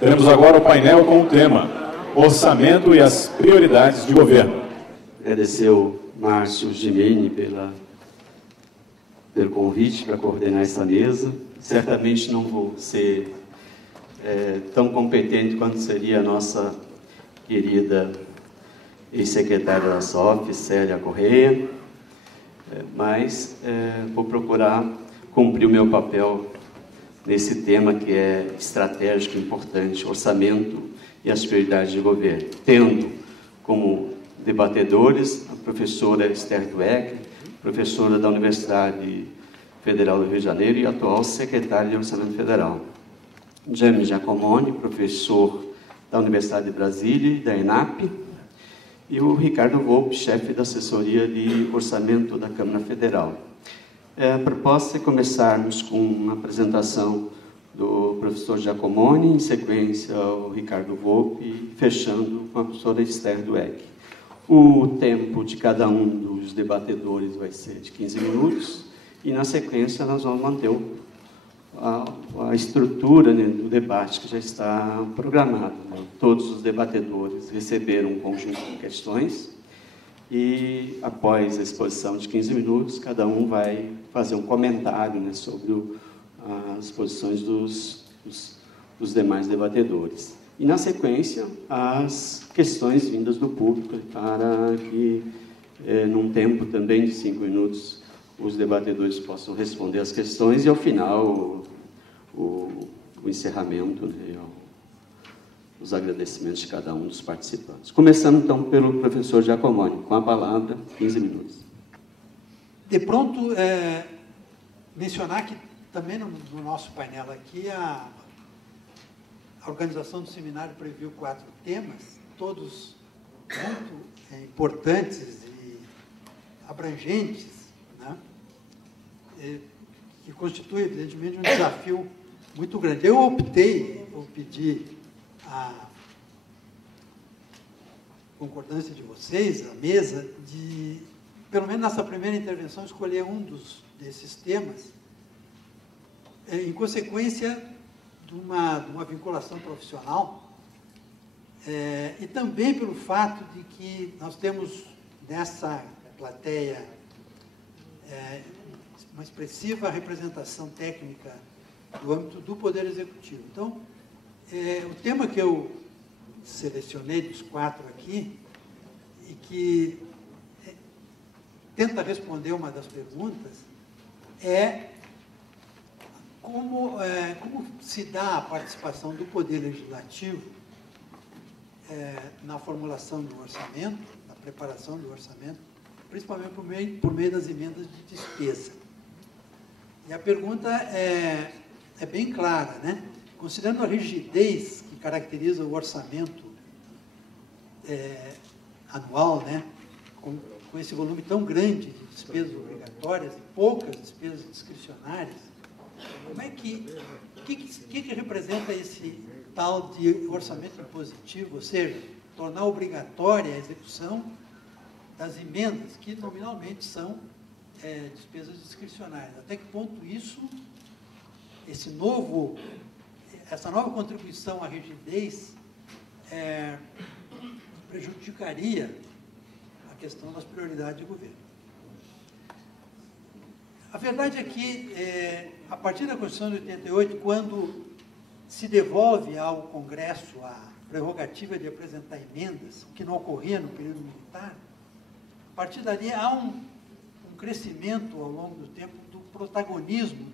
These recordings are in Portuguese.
Teremos agora o painel com o tema Orçamento e as prioridades de governo. Agradecer ao Márcio Gimene pelo convite para coordenar essa mesa. Certamente não vou ser tão competente quanto seria a nossa querida ex-secretária da SOF, Célia Correia, mas vou procurar cumprir o meu papel nesse tema que é estratégico e importante, orçamento e as prioridades de governo, tendo como debatedores a professora Esther Dweck, professora da Universidade Federal do Rio de Janeiro e atual secretária de Orçamento Federal. Jaime Giacomoni, professor da Universidade de Brasília e da ENAP, e o Ricardo Volpe, chefe da assessoria de orçamento da Câmara Federal. A proposta é começarmos com uma apresentação do professor Giacomoni, em sequência o Ricardo Volpe, e fechando com a professora Esther Dweck. O tempo de cada um dos debatedores vai ser de 15 minutos, e na sequência nós vamos manter a estrutura, né, do debate que já está programado. Né? Todos os debatedores receberam um conjunto de questões e, após a exposição de 15 minutos, cada um vai fazer um comentário, né, sobre as posições dos demais debatedores. E, na sequência, as questões vindas do público, para que, num tempo também de 5 minutos, os debatedores possam responder as questões e, ao final, o encerramento, né, os agradecimentos de cada um dos participantes. Começando, então, pelo professor Giacomoni, com a palavra, 15 minutos. De pronto, mencionar que também no nosso painel aqui, a organização do seminário previu 4 temas, todos muito importantes e abrangentes, né? Que constitui, evidentemente, um desafio muito grande. Eu pedi a concordância de vocês, a mesa, de, pelo menos nessa primeira intervenção, escolher um desses temas, em consequência de uma vinculação profissional, e também pelo fato de que nós temos nessa plateia uma expressiva representação técnica do âmbito do Poder Executivo. Então, o tema que eu selecionei dos 4 aqui, e que tenta responder uma das perguntas, é como se dá a participação do Poder Legislativo na formulação do orçamento, na preparação do orçamento, principalmente por meio das emendas de despesa. E a pergunta é bem clara, né? Considerando a rigidez que caracteriza o orçamento anual, né? Com esse volume tão grande de despesas obrigatórias e poucas despesas discricionárias, como é que representa esse tal de orçamento impositivo, ou seja, tornar obrigatória a execução das emendas, que nominalmente são despesas discricionárias? Até que ponto essa nova contribuição à rigidez prejudicaria a questão das prioridades de governo? A verdade é que, a partir da Constituição de 88, quando se devolve ao Congresso a prerrogativa de apresentar emendas, o que não ocorria no período militar, a partir dali há um crescimento ao longo do tempo do protagonismo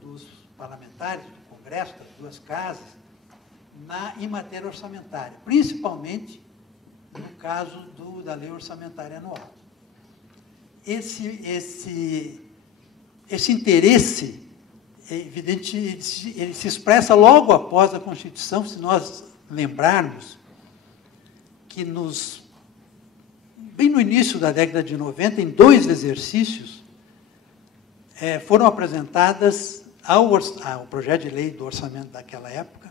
dos parlamentares, do Congresso, das duas casas, em matéria orçamentária, principalmente no caso da Lei Orçamentária Anual. Esse interesse, é evidente, ele se expressa logo após a Constituição, se nós lembrarmos que bem no início da década de 90, em 2 exercícios, foram apresentadas ao projeto de lei do orçamento daquela época,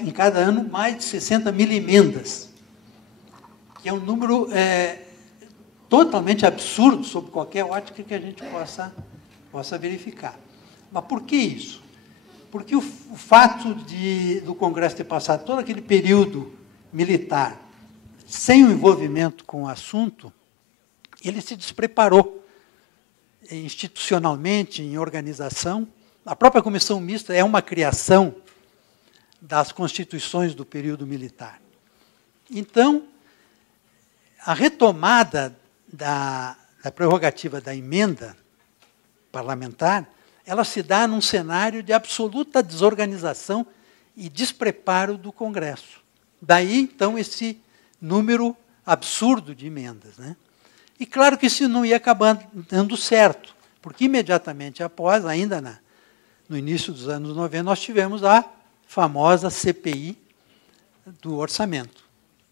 em cada ano, mais de 60 mil emendas, que é um número totalmente absurdo, sob qualquer ótica que a gente possa verificar. Mas por que isso? Porque o fato do Congresso ter passado todo aquele período militar sem o envolvimento com o assunto, ele se despreparou institucionalmente, em organização. A própria comissão mista é uma criação das constituições do período militar. Então, a retomada da prerrogativa da emenda parlamentar, ela se dá num cenário de absoluta desorganização e despreparo do Congresso. Daí, então, esse número absurdo de emendas, né? E claro que isso não ia acabar dando certo, porque imediatamente após, ainda no início dos anos 90, nós tivemos a famosa CPI do orçamento,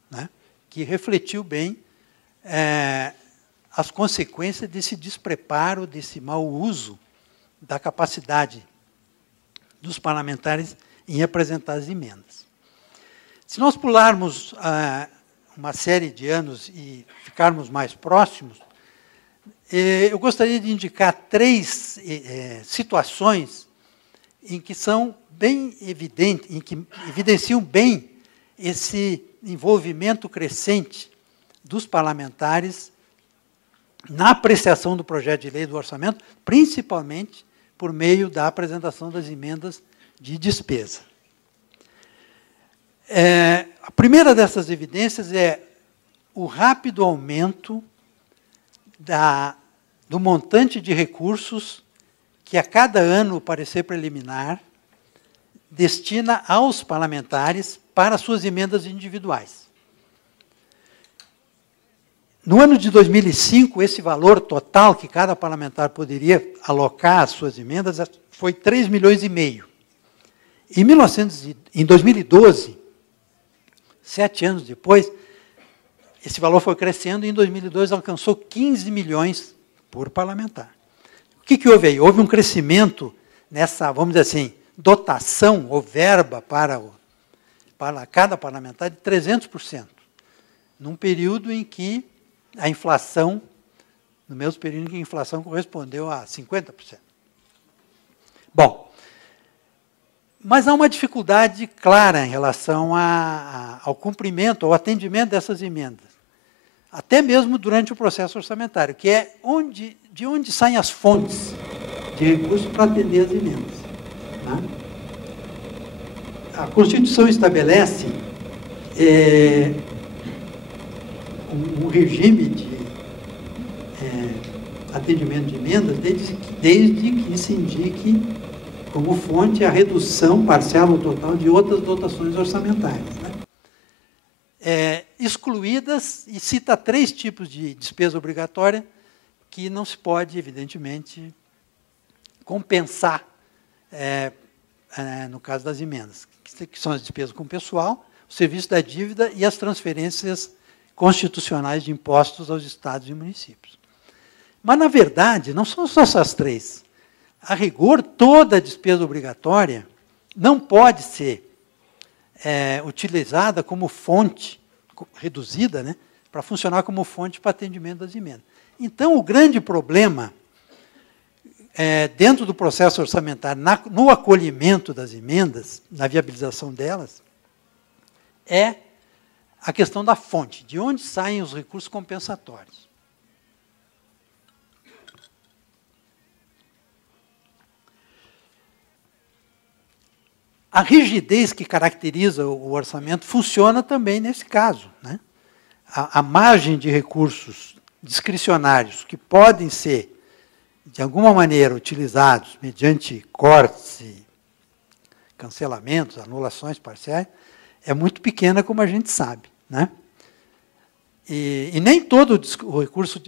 né? Que refletiu bem as consequências desse despreparo, desse mau uso da capacidade dos parlamentares em apresentar as emendas. Se nós pularmos uma série de anos e ficarmos mais próximos, eu gostaria de indicar 3 situações em que são bem evidentes, em que evidenciam bem esse envolvimento crescente dos parlamentares na apreciação do projeto de lei do orçamento, principalmente por meio da apresentação das emendas de despesa. A primeira dessas evidências é o rápido aumento do montante de recursos que, a cada ano, o parecer preliminar destina aos parlamentares para suas emendas individuais. No ano de 2005, esse valor total que cada parlamentar poderia alocar às suas emendas foi 3,5 milhões. Em 2012, 7 anos depois, esse valor foi crescendo e em 2002 alcançou 15 milhões por parlamentar. O que houve aí? Houve um crescimento nessa, vamos dizer assim, dotação ou verba para cada parlamentar de 300%, num período em que a inflação, no mesmo período em que a inflação correspondeu a 50%. Bom, mas há uma dificuldade clara em relação ao cumprimento, ao atendimento dessas emendas, até mesmo durante o processo orçamentário, que é de onde saem as fontes de recursos para atender as emendas. Né? A Constituição estabelece um regime de atendimento de emendas desde que se indique como fonte a redução parcial ou total de outras dotações orçamentárias. Né? Excluídas, e cita 3 tipos de despesa obrigatória que não se pode, evidentemente, compensar no caso das emendas, que são as despesas com pessoal, o serviço da dívida e as transferências constitucionais de impostos aos estados e municípios. Mas, na verdade, não são só essas 3. A rigor, toda a despesa obrigatória não pode ser utilizada como fonte, reduzida, né, para funcionar como fonte para atendimento das emendas. Então, o grande problema, dentro do processo orçamentário, no acolhimento das emendas, na viabilização delas, é a questão da fonte, de onde saem os recursos compensatórios. A rigidez que caracteriza o orçamento funciona também nesse caso. Né? A margem de recursos discricionários que podem ser, de alguma maneira, utilizados mediante cortes e cancelamentos, anulações parciais, é muito pequena, como a gente sabe. Né? E nem todo o recurso,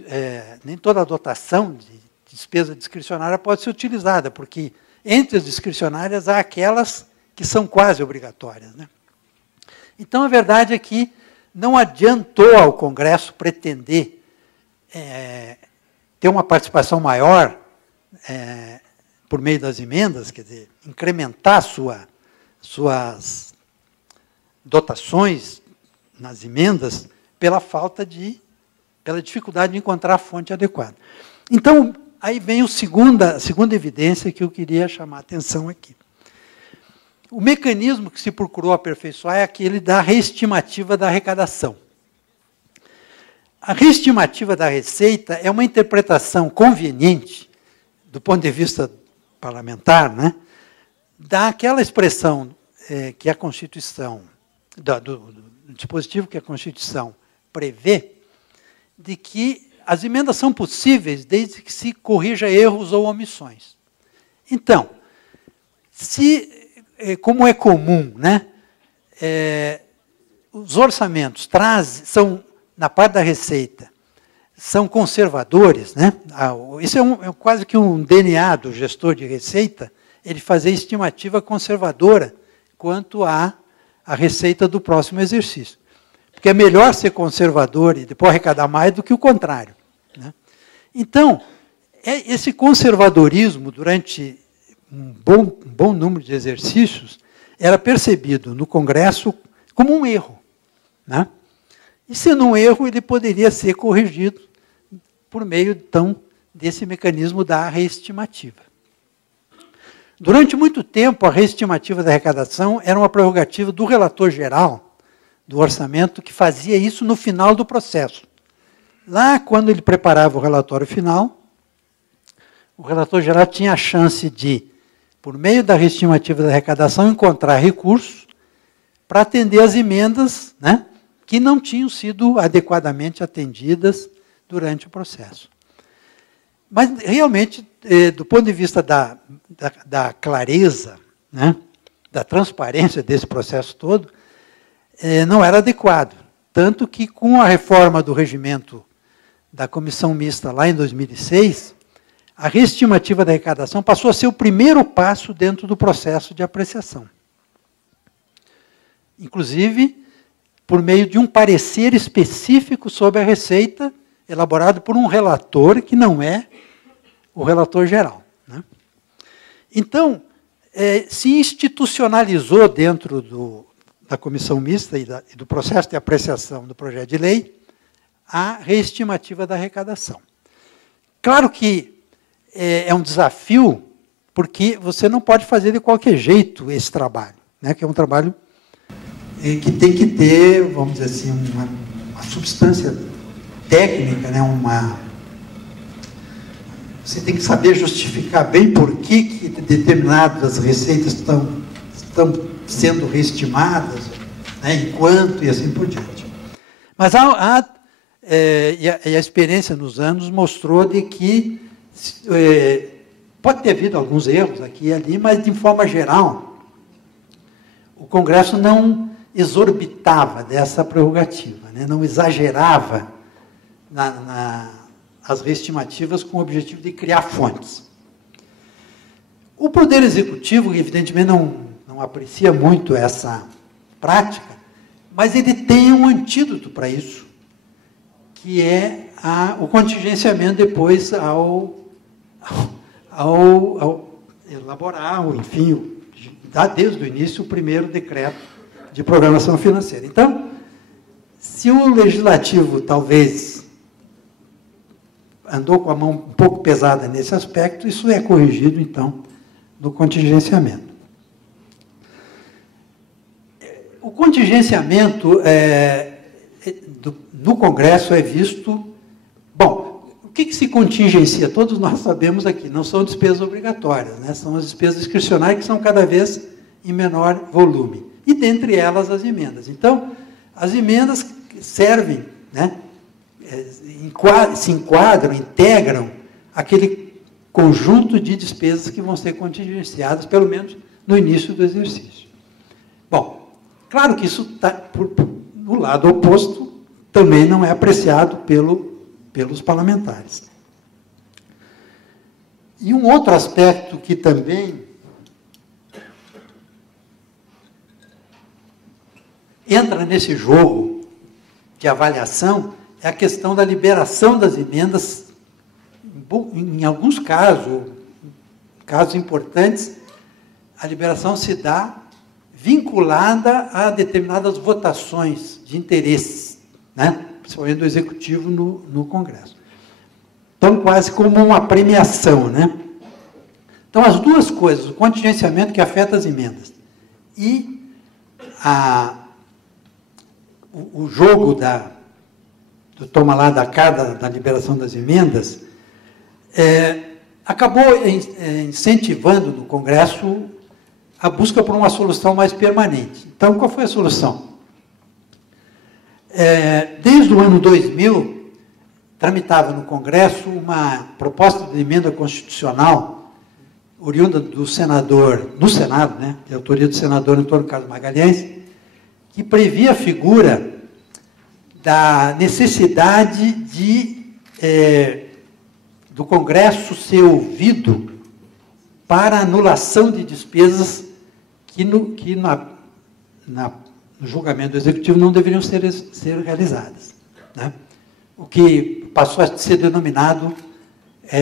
nem toda a dotação de despesa discricionária pode ser utilizada, porque entre as discricionárias há aquelas que são quase obrigatórias. Né? Então, a verdade é que não adiantou ao Congresso pretender ter uma participação maior por meio das emendas, quer dizer, incrementar suas dotações nas emendas pela dificuldade de encontrar a fonte adequada. Então, aí vem a segunda evidência que eu queria chamar a atenção aqui. o mecanismo que se procurou aperfeiçoar é aquele da reestimativa da arrecadação. A reestimativa da receita é uma interpretação conveniente, do ponto de vista parlamentar, né, daquela expressão que a Constituição, do dispositivo que a Constituição prevê, de que as emendas são possíveis desde que se corrija erros ou omissões. Então, como é comum, né, os orçamentos são, na parte da receita, são conservadores, né? Isso é quase que um DNA do gestor de receita, ele fazer estimativa conservadora quanto à receita do próximo exercício. Porque é melhor ser conservador e depois arrecadar mais do que o contrário, né? Então, esse conservadorismo, durante um bom número de exercícios, era percebido no Congresso como um erro, né? E, sendo um erro, ele poderia ser corrigido por meio, então, desse mecanismo da reestimativa. Durante muito tempo, a reestimativa da arrecadação era uma prerrogativa do relator geral do orçamento, que fazia isso no final do processo. Lá, quando ele preparava o relatório final, o relator geral tinha a chance de, por meio da reestimativa da arrecadação, encontrar recursos para atender as emendas, né, que não tinham sido adequadamente atendidas durante o processo. Mas, realmente, do ponto de vista da clareza, né, da transparência desse processo todo, não era adequado. Tanto que, com a reforma do regimento da comissão mista lá em 2006, a reestimativa da arrecadação passou a ser o primeiro passo dentro do processo de apreciação. Inclusive, por meio de um parecer específico sobre a receita, elaborado por um relator que não é o relator geral, né? Então, se institucionalizou dentro da comissão mista e do processo de apreciação do projeto de lei a reestimativa da arrecadação. Claro que é um desafio, porque você não pode fazer de qualquer jeito esse trabalho, né, que é um trabalho que tem que ter, vamos dizer assim, uma substância técnica, né, você tem que saber justificar bem por que determinadas receitas estão sendo reestimadas, né, enquanto, e assim por diante. Mas a experiência nos anos mostrou de que pode ter havido alguns erros aqui e ali, mas, de forma geral, o Congresso não exorbitava dessa prerrogativa, né? Não exagerava as reestimativas com o objetivo de criar fontes. O Poder Executivo, evidentemente, não aprecia muito essa prática, mas ele tem um antídoto para isso, que é o contingenciamento depois ao elaborar, enfim, dar desde o início o primeiro decreto de programação financeira. Então, se o Legislativo talvez andou com a mão um pouco pesada nesse aspecto, isso é corrigido, então, no contingenciamento. O contingenciamento no Congresso é visto... Bom, o que se contingencia? Todos nós sabemos aqui, não são despesas obrigatórias, né? São as despesas discricionárias que são cada vez em menor volume. E, dentre elas, as emendas. Então, as emendas servem, né, se enquadram, integram aquele conjunto de despesas que vão ser contingenciadas, pelo menos no início do exercício. Bom, claro que isso está, no lado oposto, também não é apreciado pelos parlamentares. E um outro aspecto que também entra nesse jogo de avaliação é a questão da liberação das emendas. Em alguns casos importantes, a liberação se dá vinculada a determinadas votações de interesses, né, principalmente do Executivo no Congresso. Então, quase como uma premiação, né? Então, as duas coisas, o contingenciamento que afeta as emendas E o jogo do toma lá da cá, da liberação das emendas, acabou incentivando no Congresso a busca por uma solução mais permanente. Então, qual foi a solução? Desde o ano 2000, tramitava no Congresso uma proposta de emenda constitucional, oriunda do Senado, né, de autoria do senador Antônio Carlos Magalhães, que previa a figura da necessidade do Congresso ser ouvido para anulação de despesas que no julgamento do Executivo não deveriam ser realizadas, né? O que passou a ser denominado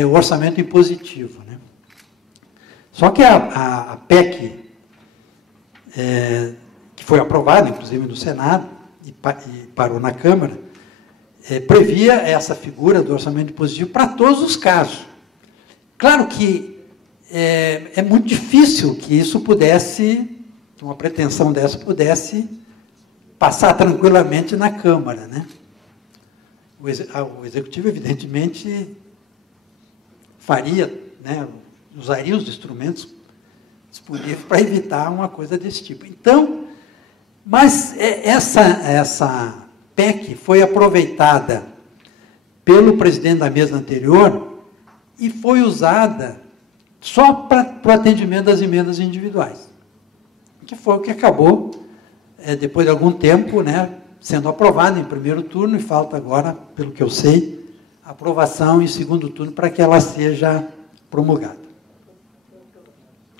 o orçamento impositivo, né? Só que a PEC, que foi aprovada, inclusive, no Senado, e parou na Câmara, previa essa figura do orçamento impositivo para todos os casos. Claro que é muito difícil que isso pudesse, que uma pretensão dessa pudesse passar tranquilamente na Câmara, né? O Executivo, evidentemente, faria, né, usaria os instrumentos disponíveis para evitar uma coisa desse tipo. Então, mas essa PEC foi aproveitada pelo presidente da mesa anterior e foi usada só para o atendimento das emendas individuais, que foi o que acabou, depois de algum tempo, né, sendo aprovado em primeiro turno, e falta agora, pelo que eu sei, aprovação em segundo turno para que ela seja promulgada.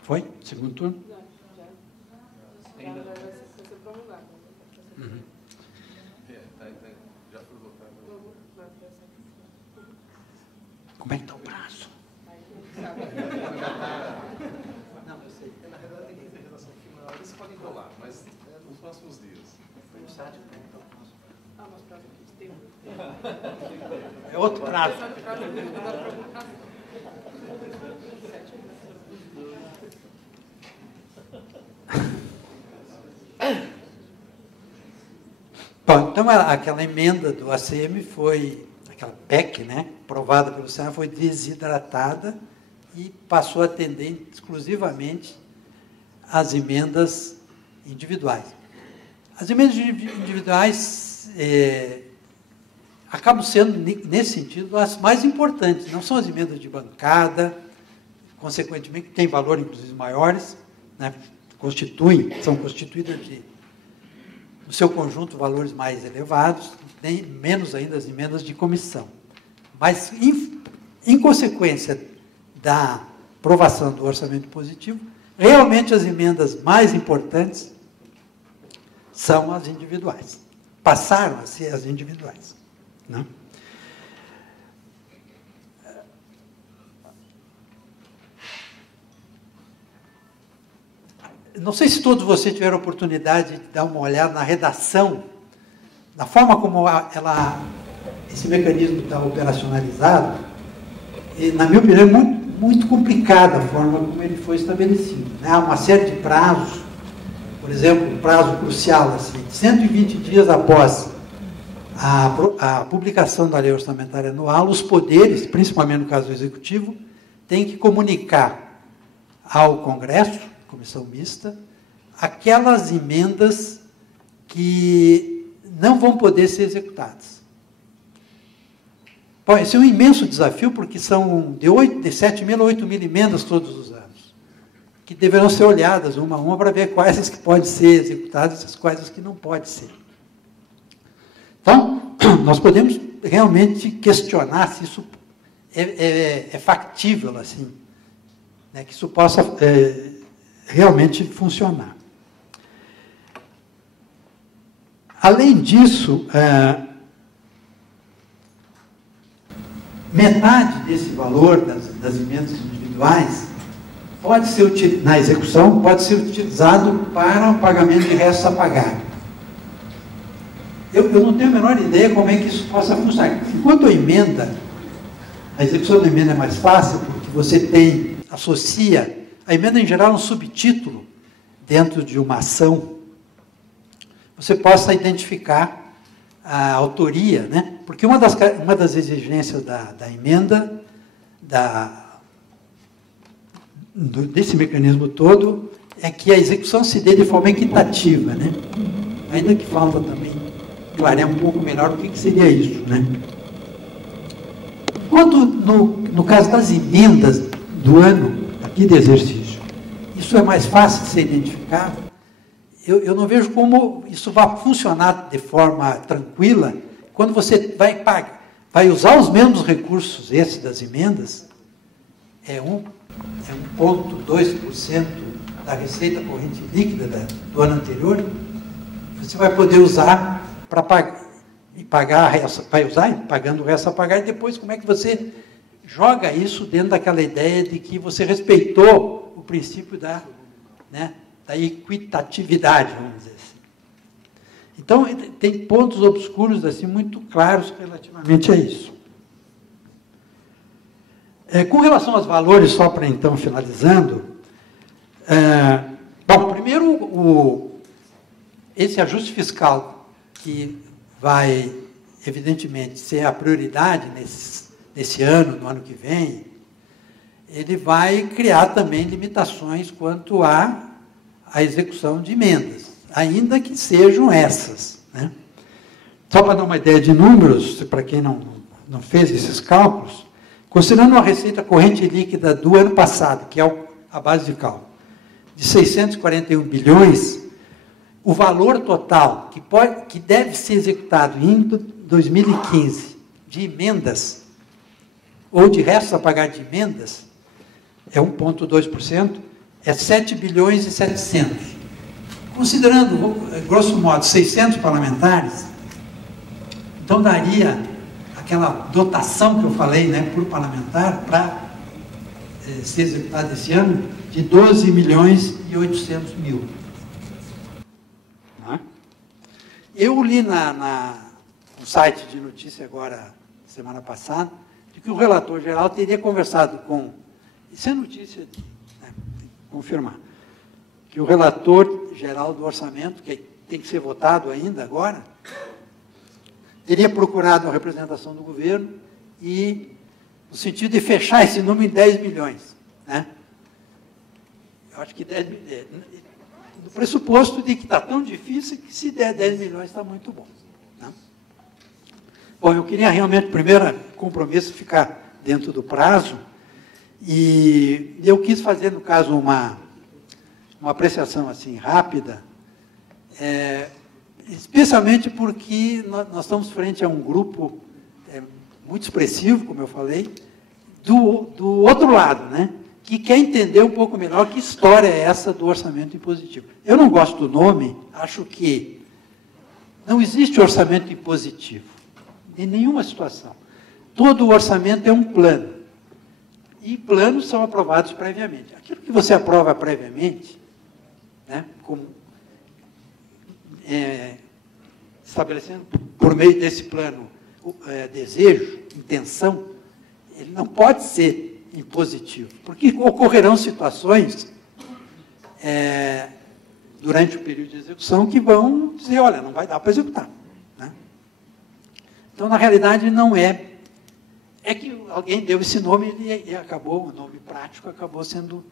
Foi? Segundo turno? Ainda vai ser promulgado. Já foi votado. Como é que está o prazo? Não, eu sei. Na realidade, tem que ter relação final. Eles podem rolar, mas nos próximos dias. Ah, mas prazo aqui tem. É outro prazo. Bom, então aquela emenda do ACM foi, aquela PEC, né, aprovada pelo Senado, foi desidratada e passou a atender exclusivamente às emendas individuais. As emendas individuais acabam sendo, nesse sentido, as mais importantes. Não são as emendas de bancada, consequentemente, que têm valor, inclusive, maiores, né, são constituídas no seu conjunto, valores mais elevados, nem menos ainda as emendas de comissão. Mas, em consequência da aprovação do orçamento positivo, realmente as emendas mais importantes são as individuais. Passaram a ser as individuais, né? Não sei se todos vocês tiveram a oportunidade de dar uma olhada na redação, na forma como esse mecanismo está operacionalizado, e, na minha opinião, é muito complicada a forma como ele foi estabelecido, né? Há uma série de prazos, por exemplo, um prazo crucial, assim, 120 dias após a publicação da lei orçamentária anual, os poderes, principalmente no caso do Executivo, têm que comunicar ao Congresso, comissão mista, aquelas emendas que não vão poder ser executadas. Bom, esse é um imenso desafio, porque são de 7 mil a 8 mil emendas todos os anos, que deverão ser olhadas uma a uma para ver quais as que podem ser executadas e quais as que não podem ser. Então, nós podemos realmente questionar se isso é factível, assim, né, que isso possa realmente funcionar. Além disso, metade desse valor das emendas individuais pode ser, na execução, pode ser utilizado para o pagamento de restos a pagar. Eu não tenho a menor ideia como é que isso possa funcionar. Enquanto a execução da emenda é mais fácil, porque você associa, a emenda em geral é um subtítulo dentro de uma ação, você possa identificar a autoria, né? Porque uma das exigências da emenda, desse mecanismo todo, é que a execução se dê de forma equitativa, né? Ainda que falta também clarear um pouco melhor o que seria isso, né? Quanto no caso das emendas do ano aqui de exercício, isso é mais fácil de ser identificado. Eu não vejo como isso vai funcionar de forma tranquila quando você vai usar os mesmos recursos, esse das emendas, é 1,2% da receita corrente líquida do ano anterior, você vai poder usar para pagar, e pagar vai usar, e pagando o resto a pagar, e depois como é que você joga isso dentro daquela ideia de que você respeitou o princípio da equitatividade, vamos dizer assim. Então, tem pontos obscuros assim, muito claros relativamente a isso. Com relação aos valores, só para então finalizando, bom, primeiro, esse ajuste fiscal que vai, evidentemente, ser a prioridade nesse ano, no ano que vem, ele vai criar também limitações quanto à execução de emendas, ainda que sejam essas, né? Só para dar uma ideia de números, para quem não fez esses cálculos, considerando a receita corrente líquida do ano passado, que é a base de cálculo, de 641 bilhões, o valor total que deve ser executado em 2015 de emendas, ou de restos a pagar de emendas, é 1,2%, é 7 bilhões e 700. Considerando, grosso modo, 600 parlamentares, então daria aquela dotação que eu falei, né, por parlamentar, para ser executada esse ano, de 12 milhões e 800 mil. Eu li no site de notícia agora, semana passada, de que o relator geral teria conversado com... Isso é notícia, né, confirmar, que o relator geral do orçamento, que tem que ser votado ainda agora, teria procurado a representação do governo e no sentido de fechar esse número em 10 milhões. Né? Eu acho que 10 milhões... No pressuposto de que está tão difícil que se der 10 milhões está muito bom. Né? Bom, eu queria realmente, primeiro compromisso, ficar dentro do prazo, e eu quis fazer, no caso, uma apreciação assim rápida, especialmente porque nós estamos frente a um grupo muito expressivo, como eu falei, do outro lado, né? Que quer entender um pouco melhor que história é essa do orçamento impositivo. Eu não gosto do nome, acho que não existe orçamento impositivo, em nenhuma situação. Todo orçamento é um plano, e planos são aprovados previamente. Aquilo que você aprova previamente, né, como, estabelecendo por meio desse plano desejo, intenção, ele não pode ser impositivo, porque ocorrerão situações durante o período de execução que vão dizer, olha, não vai dar para executar. Né? Então, na realidade, não é que alguém deu esse nome e acabou, o nome prático acabou sendo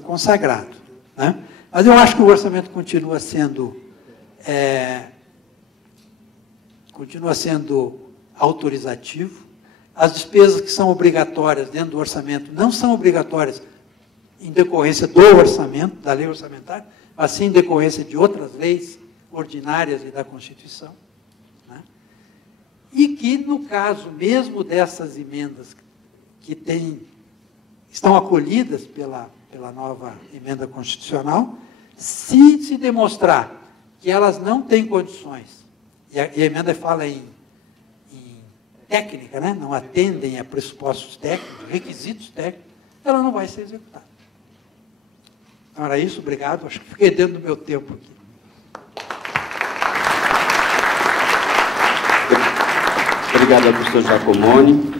consagrado. Né? Mas eu acho que o orçamento continua sendo autorizativo. As despesas que são obrigatórias dentro do orçamento não são obrigatórias em decorrência do orçamento, da lei orçamentária, mas sim em decorrência de outras leis ordinárias e da Constituição. Né? E que, no caso mesmo dessas emendas que estão acolhidas pela nova emenda constitucional, se demonstrar que elas não têm condições, e a emenda fala em técnica, né? Não atendem a pressupostos técnicos, requisitos técnicos, ela não vai ser executada. Então, era isso, obrigado. Acho que fiquei dentro do meu tempo aqui. Obrigado ao professor Giacomoni.